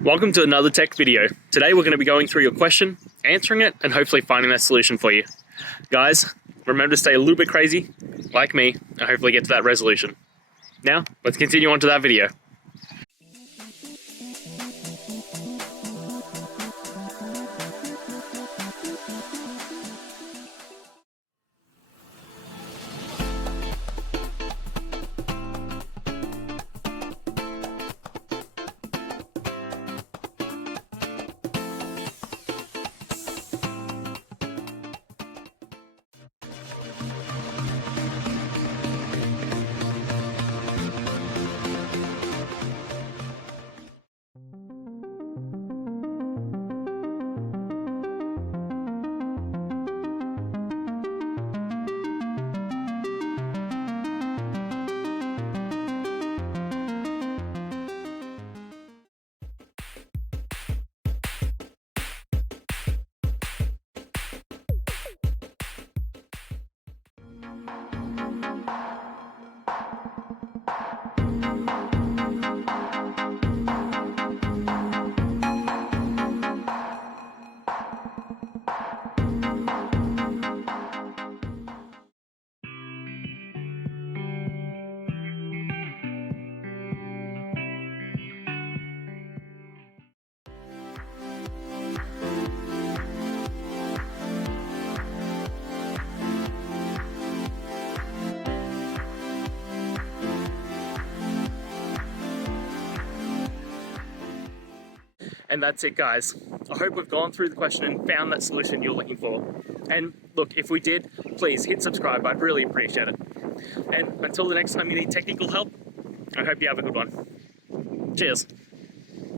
Welcome to another tech video. Today we're going to be going through your question, answering it, and hopefully finding that solution for you. Guys, remember to stay a little bit crazy, like me, and hopefully get to that resolution. Now, let's continue on to that video. And that's it, guys. I hope we've gone through the question and found that solution you're looking for. And look, if we did, please hit subscribe. I'd really appreciate it. And until the next time you need technical help, I hope you have a good one. Cheers.